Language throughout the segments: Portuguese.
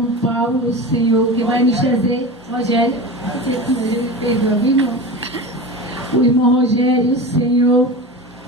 irmão Paulo, Senhor, que vai nos trazer, Rogério, me perdoa, viu, irmão? O irmão Rogério, Senhor,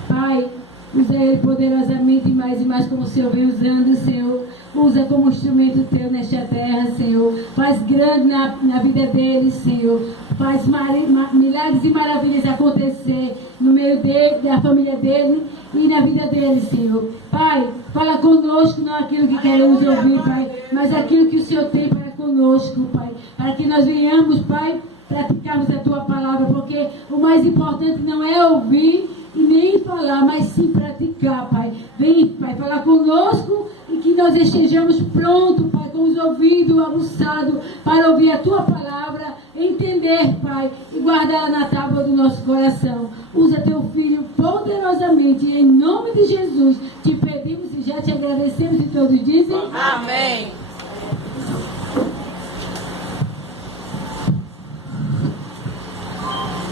Pai, usa ele poderosamente mais e mais como o Senhor vem usando, Senhor. Usa como instrumento teu nesta terra, Senhor. Faz grande na vida dele, Senhor. Faz milagres e maravilhas acontecer no meio dele, da família dele e na vida dele, Senhor. Pai, fala conosco, não aquilo que queremos ouvir, Pai, mas aquilo que o Senhor tem para conosco, Pai. Para que nós venhamos, Pai, praticarmos a tua palavra, porque o mais importante não é ouvir e nem falar, mas sim praticar, Pai. Vem, Pai, falar conosco e que nós estejamos prontos, Pai, com os ouvidos aguçados para ouvir a tua palavra, entender, Pai, e guardá-la na tábua do nosso coração. Usa teu filho poderosamente, em nome de Jesus, te pedimos e já te agradecemos e todos dizem amém.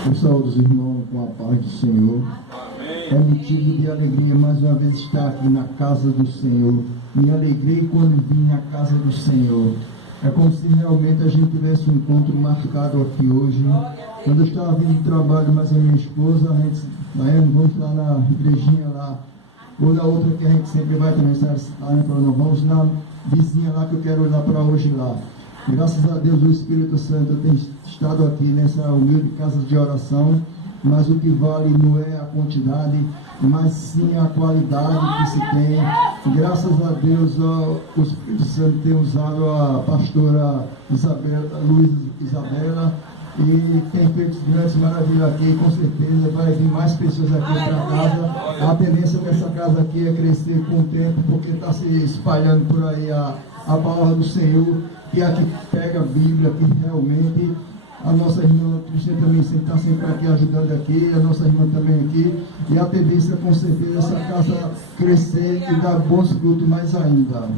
Eu saúdo os irmãos com a paz do Senhor. É motivo de alegria mais uma vez estar aqui na casa do Senhor. Me alegrei quando vim na casa do Senhor. É como se realmente a gente tivesse um encontro marcado aqui hoje. Quando eu estava vindo do trabalho, mas a minha esposa, a gente, vamos lá na igrejinha lá, ou na outra que a gente sempre vai também, falando, vamos na vizinha lá que eu quero ir lá para hoje lá. Graças a Deus, o Espírito Santo tem estado aqui nessa humilde casa de oração, mas o que vale não é a quantidade, mas sim a qualidade que se tem. Graças a Deus, o Espírito Santo tem usado a pastora Luiz Isabela, e tem feito grandes maravilhas aqui. Com certeza vai vir mais pessoas aqui para casa. A tendência dessa casa aqui é crescer com o tempo, porque está se espalhando por aí a palavra do Senhor, que é a que pega a Bíblia, que realmente a nossa irmã Cristian também está sempre aqui ajudando aqui, a nossa irmã também aqui, e a tendência com certeza essa casa crescer e dar bons frutos mais ainda.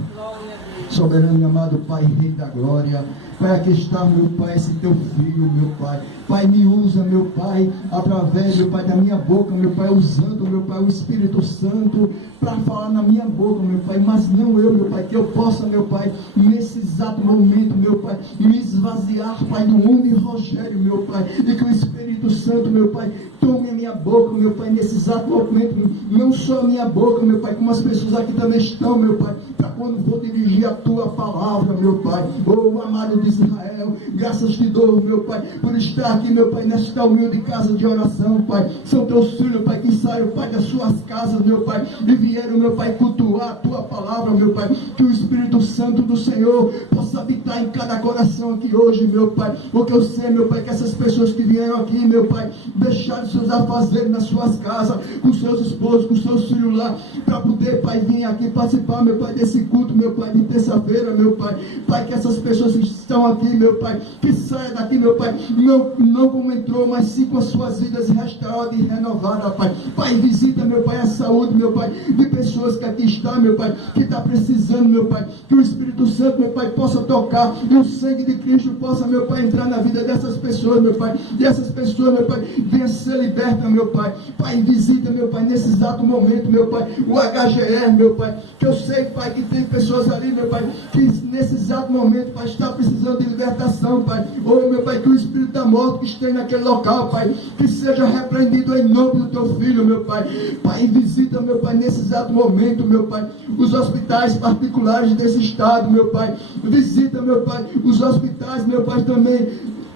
Soberano e amado Pai, Rei da Glória, Pai, aqui está, meu Pai, esse teu filho, meu Pai. Pai, me usa, meu Pai, através, meu Pai, da minha boca, meu Pai, usando, meu Pai, o Espírito Santo para falar na minha boca, meu Pai, mas não eu, meu Pai, que eu possa, meu Pai, nesse exato momento, meu Pai, me esvaziar, Pai, do homem Rogério, meu Pai, e que o Espírito Santo, meu Pai, tome a minha boca, meu Pai, nesse exato momento, não só a minha boca, meu Pai, como as pessoas aqui também estão, meu Pai, para quando vou dirigir a tua palavra, meu Pai, oh, amado de Israel, graças te dou, meu Pai, por estar aqui, meu Pai, nesta humilde casa de oração, Pai. São teus filhos, Pai, que saíram, Pai, das suas casas, meu Pai, e vieram, meu Pai, cultuar a tua palavra, meu Pai. Que o Espírito Santo do Senhor possa habitar em cada coração aqui hoje, meu Pai. Porque eu sei, meu Pai, que essas pessoas que vieram aqui, meu Pai, deixaram seus afazeres nas suas casas, com seus esposos, com seus filhos lá, para poder, Pai, vir aqui participar, meu Pai, desse culto, meu Pai, de terça-feira, meu Pai. Pai, que essas pessoas que estão aqui, meu Pai, que saiam daqui, meu Pai, não como entrou, mas sim com as suas vidas restauradas e renovadas, Pai. Pai, visita, meu Pai, a saúde, meu Pai, de pessoas que aqui estão, meu Pai, que está precisando, meu Pai, que o Espírito Santo, meu Pai, possa tocar e o sangue de Cristo possa, meu Pai, entrar na vida dessas pessoas, meu Pai, e essas pessoas, meu Pai, venham ser libertas, meu Pai. Pai, visita, meu Pai, nesse exato momento, meu Pai, o HGR, meu Pai, que eu sei, Pai, que tem pessoas ali, meu Pai, que nesse exato momento, Pai, está precisando de libertação, Pai. Oh, meu Pai, que o Espírito da morte que esteja naquele local, Pai, que seja repreendido em nome do teu filho, meu Pai. Pai, visita, meu Pai, nesse exato momento, meu Pai, os hospitais particulares desse estado, meu Pai. Visita, meu Pai, os hospitais, meu Pai, também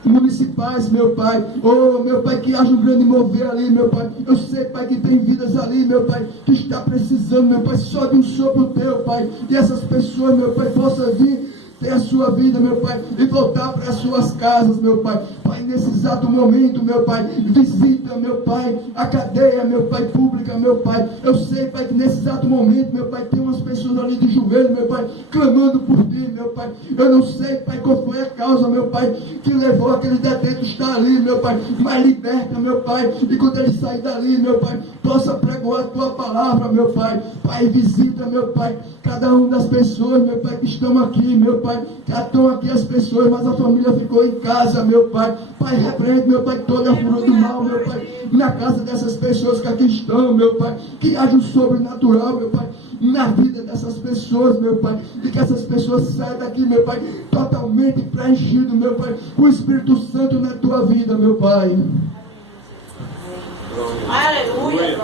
municipais, meu Pai. Oh, meu Pai, que haja um grande mover ali, meu Pai. Eu sei, Pai, que tem vidas ali, meu Pai, que está precisando, meu Pai, só de um sopro teu, Pai. E essas pessoas, meu Pai, possam vir ter a sua vida, meu Pai, e voltar para as suas casas, meu Pai. Pai, nesse exato momento, meu Pai, visita, meu Pai, a cadeia, meu Pai, pública, meu Pai. Eu sei, Pai, que nesse exato momento, meu Pai, tem umas pessoas ali de joelho, meu Pai, clamando por ti, meu Pai. Eu não sei, Pai, qual foi a causa, meu Pai, que levou aquele detento a estar ali, meu Pai, mas liberta, meu Pai, e quando ele sair dali, meu Pai, possa pregoar a tua palavra, meu Pai. Pai, visita, meu Pai, cada uma das pessoas, meu Pai, que estão aqui, meu Pai, que estão aqui as pessoas, mas a família ficou em casa, meu Pai. Pai, repreende, meu Pai, toda a furor do mal, meu Pai. na casa dessas pessoas que aqui estão, meu Pai, que haja um sobrenatural, meu Pai, na vida dessas pessoas, meu Pai, e que essas pessoas saiam daqui, meu Pai, totalmente preenchido, meu Pai, com o Espírito Santo na tua vida, meu Pai. Aleluia.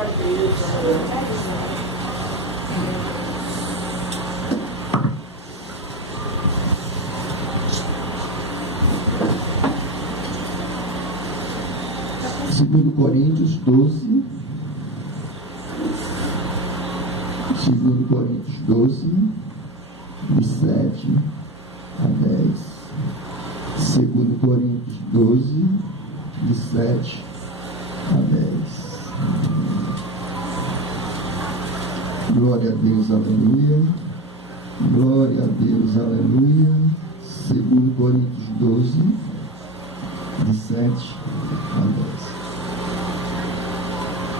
Segundo Coríntios 12. Segundo Coríntios 12, de 7 a 10. Segundo Coríntios 12, de 7 a 10. Glória a Deus, aleluia. Glória a Deus, aleluia. Segundo Coríntios 12, de 7 a 10.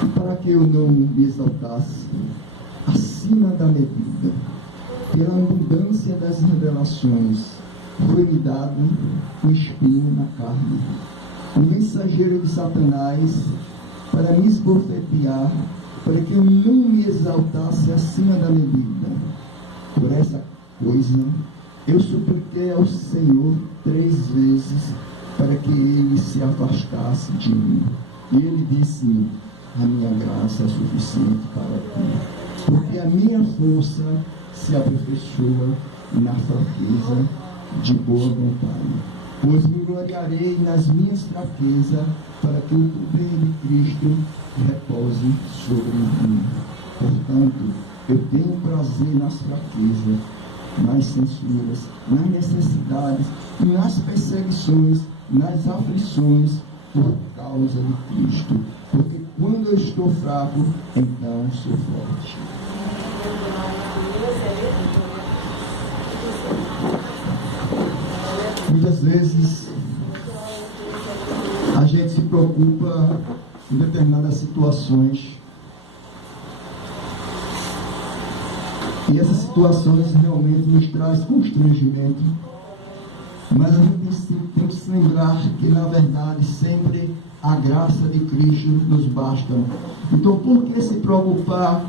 E para que eu não me exaltasse acima da medida, pela abundância das revelações, foi-me dado um espinho na carne, um mensageiro de Satanás, para me esbofetear, para que eu não me exaltasse acima da medida. Por essa coisa, eu supliquei ao Senhor 3 vezes, para que ele se afastasse de mim. E ele disse-me: a minha graça é suficiente para ti, porque a minha força se aperfeiçoa na fraqueza de boa vontade. Pois me gloriarei nas minhas fraquezas, para que o poder de Cristo repose sobre mim. Portanto, eu tenho prazer nas fraquezas, nas censuras, nas necessidades, nas perseguições, nas aflições, por causa de Cristo. Porque quando eu estou fraco, então sou forte. Muitas vezes a gente se preocupa em determinadas situações, e essas situações realmente nos trazem constrangimento, mas a gente tem que se lembrar que, na verdade, sempre a graça de Cristo nos basta. Então, por que se preocupar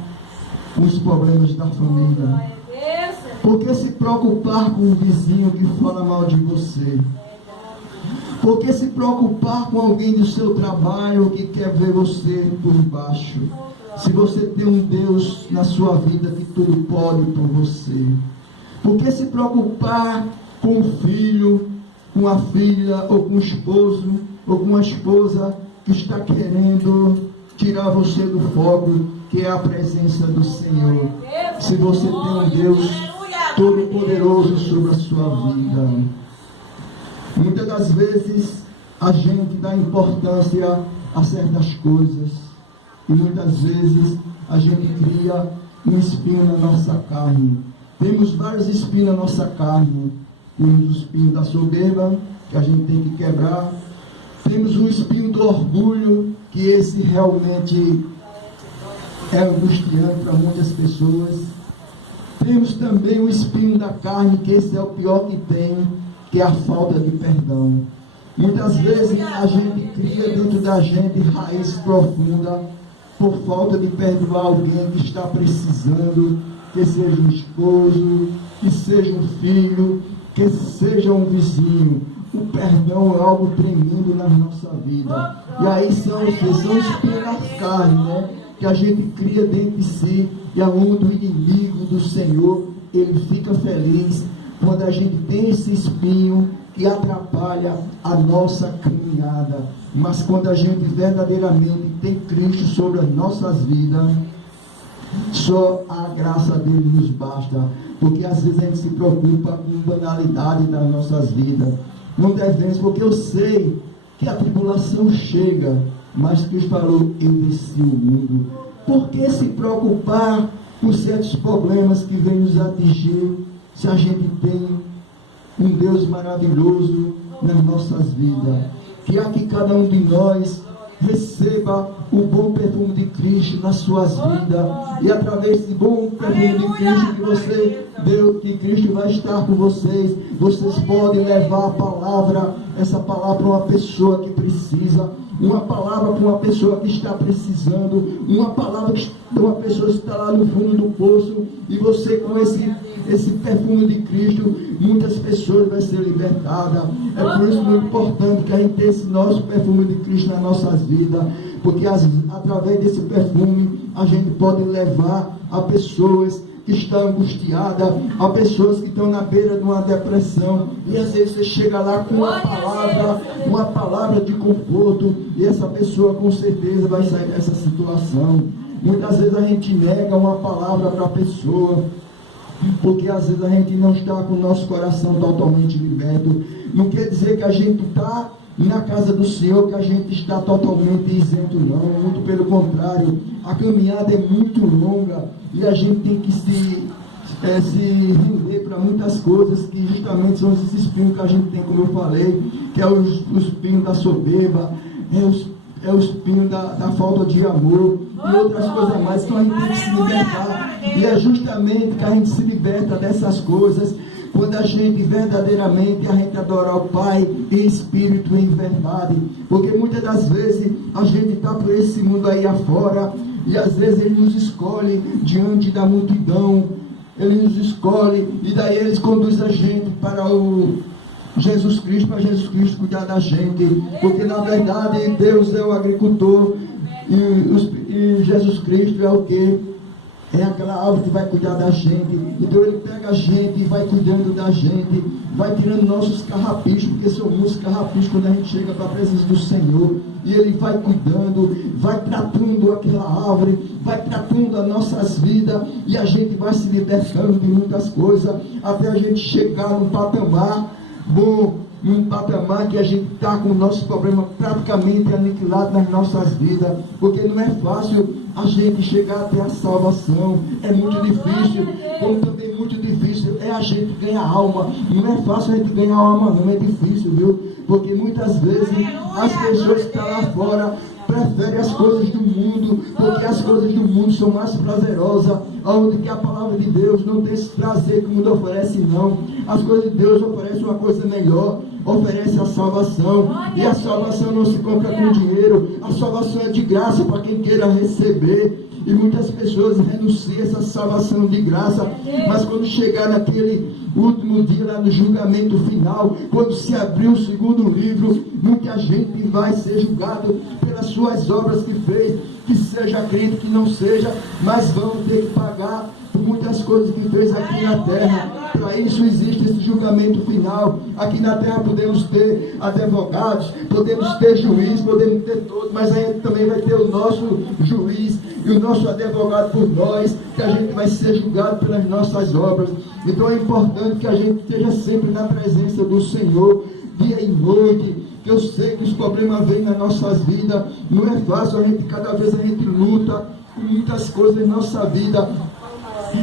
com os problemas da família? Por que se preocupar com o vizinho que fala mal de você? Por que se preocupar com alguém do seu trabalho que quer ver você por baixo? Se você tem um Deus na sua vida que tudo pode por você. Por que se preocupar com o filho, com a filha, ou com o esposo, ou com a esposa que está querendo tirar você do foco, que é a presença do Senhor? Se você tem um Deus todo-poderoso sobre a sua vida. Muitas das vezes a gente dá importância a certas coisas, e muitas vezes a gente cria um espinho na nossa carne. Temos vários espinhos na nossa carne. Temos o espinho da soberba, que a gente tem que quebrar. Temos o espinho do orgulho, que esse realmente é angustiante para muitas pessoas. Temos também o espinho da carne, que esse é o pior que tem, que é a falta de perdão. Muitas vezes a gente cria dentro da gente raiz profunda por falta de perdoar alguém que está precisando, que seja um esposo, que seja um filho, que seja um vizinho. O perdão é algo tremendo na nossa vida. E aí são espinhos na carne, né? Que a gente cria dentro de si, e aonde o inimigo do Senhor, ele fica feliz quando a gente tem esse espinho que atrapalha a nossa caminhada. Mas quando a gente verdadeiramente tem Cristo sobre as nossas vidas, só a graça dele nos basta. Porque às vezes a gente se preocupa com banalidade das nossas vidas. Não devemos, porque eu sei que a tribulação chega, mas Cristo falou: eu venci o mundo. Por que se preocupar com certos problemas que vêm nos atingir, se a gente tem um Deus maravilhoso nas nossas vidas? Que aqui cada um de nós receba o bom perfume de Cristo nas suas vidas, e através desse bom perfume de Cristo que você deu, que Cristo vai estar com vocês podem levar a palavra, essa palavra para uma pessoa que precisa, uma palavra para uma pessoa que está precisando, uma palavra para uma pessoa que está lá no fundo do poço, e você com esse perfume de Cristo, muitas pessoas vão ser libertadas. É por isso muito importante que a gente tenha esse nosso perfume de Cristo nas nossas vidas, porque através desse perfume a gente pode levar a pessoas que estão angustiadas, a pessoas que estão na beira de uma depressão, e às vezes você chega lá com uma palavra de conforto, e essa pessoa com certeza vai sair dessa situação. Muitas vezes a gente nega uma palavra para a pessoa, porque às vezes a gente não está com o nosso coração totalmente liberto. Não quer dizer que a gente está na casa do Senhor, que a gente está totalmente isento, não. Muito pelo contrário, a caminhada é muito longa, e a gente tem que se render para muitas coisas, que justamente são esses espinhos que a gente tem, como eu falei, que é os espinhos da soberba, é o espinho da falta de amor, e outras coisas mais. Então a gente tem que se libertar, e é justamente que a gente se liberta dessas coisas quando a gente verdadeiramente adora o Pai em espírito e em verdade. Porque muitas das vezes a gente está por esse mundo aí afora, e às vezes Ele nos escolhe diante da multidão, Ele nos escolhe, e daí Ele conduz a gente para o Jesus Cristo, para Jesus Cristo cuidar da gente, porque na verdade Deus é o agricultor, e Jesus Cristo é o que? É aquela árvore que vai cuidar da gente. Então Ele pega a gente e vai cuidando da gente, vai tirando nossos carrapichos, porque são muitos carrapichos quando a gente chega para a presença do Senhor, e Ele vai cuidando, vai tratando aquela árvore, vai tratando as nossas vidas, e a gente vai se libertando de muitas coisas, até a gente chegar num patamar bom, num patamar que a gente está com o nosso problema praticamente aniquilado nas nossas vidas, porque não é fácil a gente chegar até a salvação, é muito difícil, como também muito difícil é a gente ganhar alma. Não é fácil a gente ganhar alma, não, é difícil, viu? Porque muitas vezes as pessoas que estão lá fora preferem as coisas do mundo, porque as coisas do mundo são mais prazerosas, onde que a palavra de Deus não tem esse prazer que o mundo oferece, não. As coisas de Deus oferecem uma coisa melhor, oferece a salvação, e a salvação não se compra com dinheiro, a salvação é de graça para quem queira receber, e muitas pessoas renunciam a essa salvação de graça, mas quando chegar naquele último dia, lá no julgamento final, quando se abrir o segundo livro, muita gente vai ser julgado pelas suas obras que fez, que seja crente, que não seja, mas vão ter que pagar por muitas coisas que fez aqui na terra. Para isso existe esse julgamento final. Aqui na terra podemos ter advogados, podemos ter juiz, podemos ter todos, mas a gente também vai ter o nosso juiz e o nosso advogado por nós, que a gente vai ser julgado pelas nossas obras. Então é importante que a gente esteja sempre na presença do Senhor, dia e noite, que eu sei que os problemas vêm nas nossas vidas, não é fácil, cada vez a gente luta com muitas coisas em nossa vida.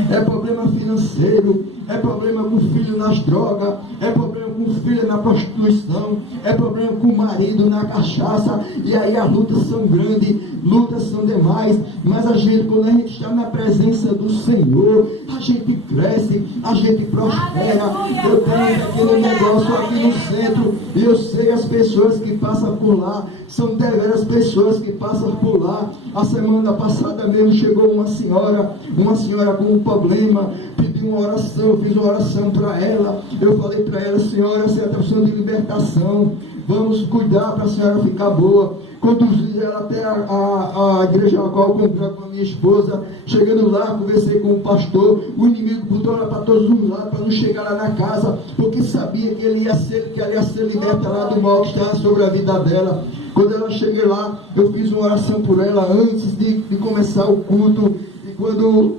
É problema financeiro, é problema com o filho nas drogas, é problema com o filho na prostituição, é problema com o marido na cachaça, e aí as lutas são grandes, lutas são demais, mas a gente, quando a gente está na presença do Senhor, a gente cresce, a gente prospera. Eu tenho aquele negócio aqui no centro, e eu sei as pessoas que passam por lá, são deveras pessoas que passam por lá. A semana passada mesmo chegou uma senhora com um problema, pediu uma oração, eu fiz uma oração para ela, eu falei para ela: senhora, você está precisando de libertação, vamos cuidar para a senhora ficar boa. Conduzi ela até a igreja a qual eu comprei com a minha esposa. Chegando lá, conversei com o pastor. O inimigo botou ela para todos os lados, para não chegar lá na casa, porque sabia que ela ia ser liberta lá do mal que estava sobre a vida dela. Quando ela cheguei lá, eu fiz uma oração por ela antes de começar o culto, e quando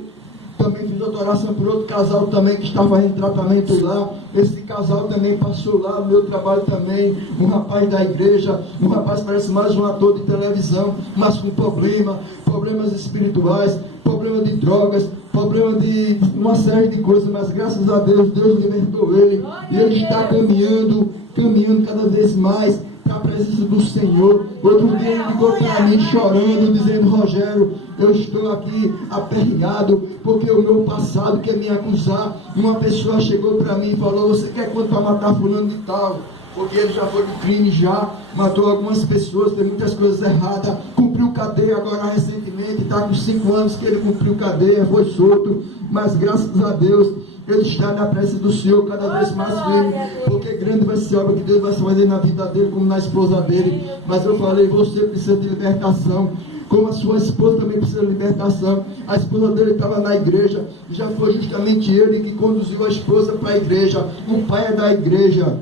também fiz outra oração por outro casal também que estava em tratamento lá. Esse casal também passou lá no meu trabalho também, um rapaz da igreja, um rapaz parece mais um ator de televisão, mas com problemas espirituais, problema de drogas, problema de uma série de coisas, mas graças a Deus, Deus libertou ele, e ele está caminhando cada vez mais para a presença do Senhor. Outro dia ele ligou para mim chorando, dizendo: Rogério, eu estou aqui aperreado, porque o meu passado quer me acusar. Uma pessoa chegou para mim e falou: você quer quanto para matar fulano de tal? porque ele já foi do crime, já matou algumas pessoas, tem muitas coisas erradas, cumpriu cadeia agora recentemente, está com 5 anos que ele cumpriu cadeia, foi solto, mas graças a Deus, ele está na presença do Senhor cada vez mais firme, porque grande vai ser a obra que Deus vai fazer na vida dele, como na esposa dele. Mas eu falei, você precisa de libertação, como a sua esposa também precisa de libertação. A esposa dele estava na igreja, já foi justamente ele que conduziu a esposa para a igreja. O pai é da igreja,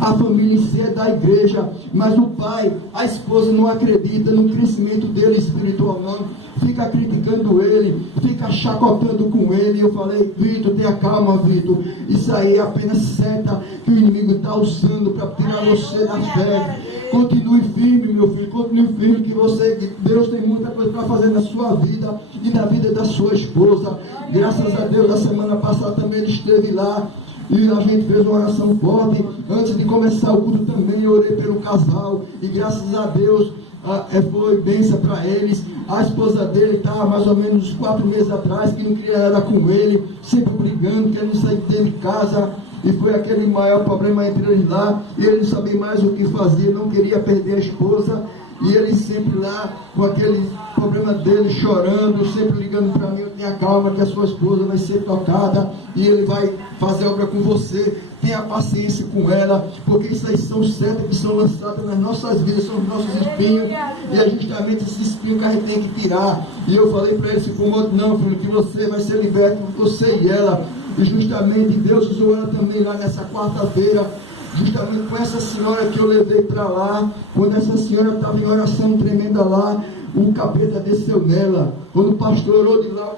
a família em si é da igreja, mas o pai, a esposa não acredita no crescimento dele espiritual, não. Fica criticando ele, fica chacotando com ele. Eu falei, Vitor, tenha calma, Vitor, isso aí é apenas seta que o inimigo está usando para tirar você da fé. Continue firme, meu filho, continue firme, que Deus tem muita coisa para fazer na sua vida e na vida da sua esposa. Graças a Deus, na semana passada também ele esteve lá e a gente fez uma oração forte. Antes de começar o culto também eu orei pelo casal e graças a Deus foi bênção para eles. A esposa dele estava mais ou menos uns 4 meses atrás, que não queria nada com ele, sempre brigando, querendo sair dele de casa, e foi aquele maior problema entre eles lá, e ele não sabia mais o que fazer, não queria perder a esposa, e ele sempre lá, com aquele problema dele, chorando, sempre ligando para mim, tenha calma que a sua esposa vai ser tocada, e ele vai fazer obra com você. Tenha paciência com ela, porque isso aí são setas que são lançadas nas nossas vidas, são os nossos espinhos, e é justamente esse espinho que a gente tem que tirar. E eu falei para ele, se incomode não, filho, que você vai ser liberto, você e ela. E justamente Deus usou ela também lá nessa quarta-feira, justamente com essa senhora que eu levei para lá. Quando essa senhora estava em oração tremenda lá, o capeta desceu nela. Quando o pastor orou de lá,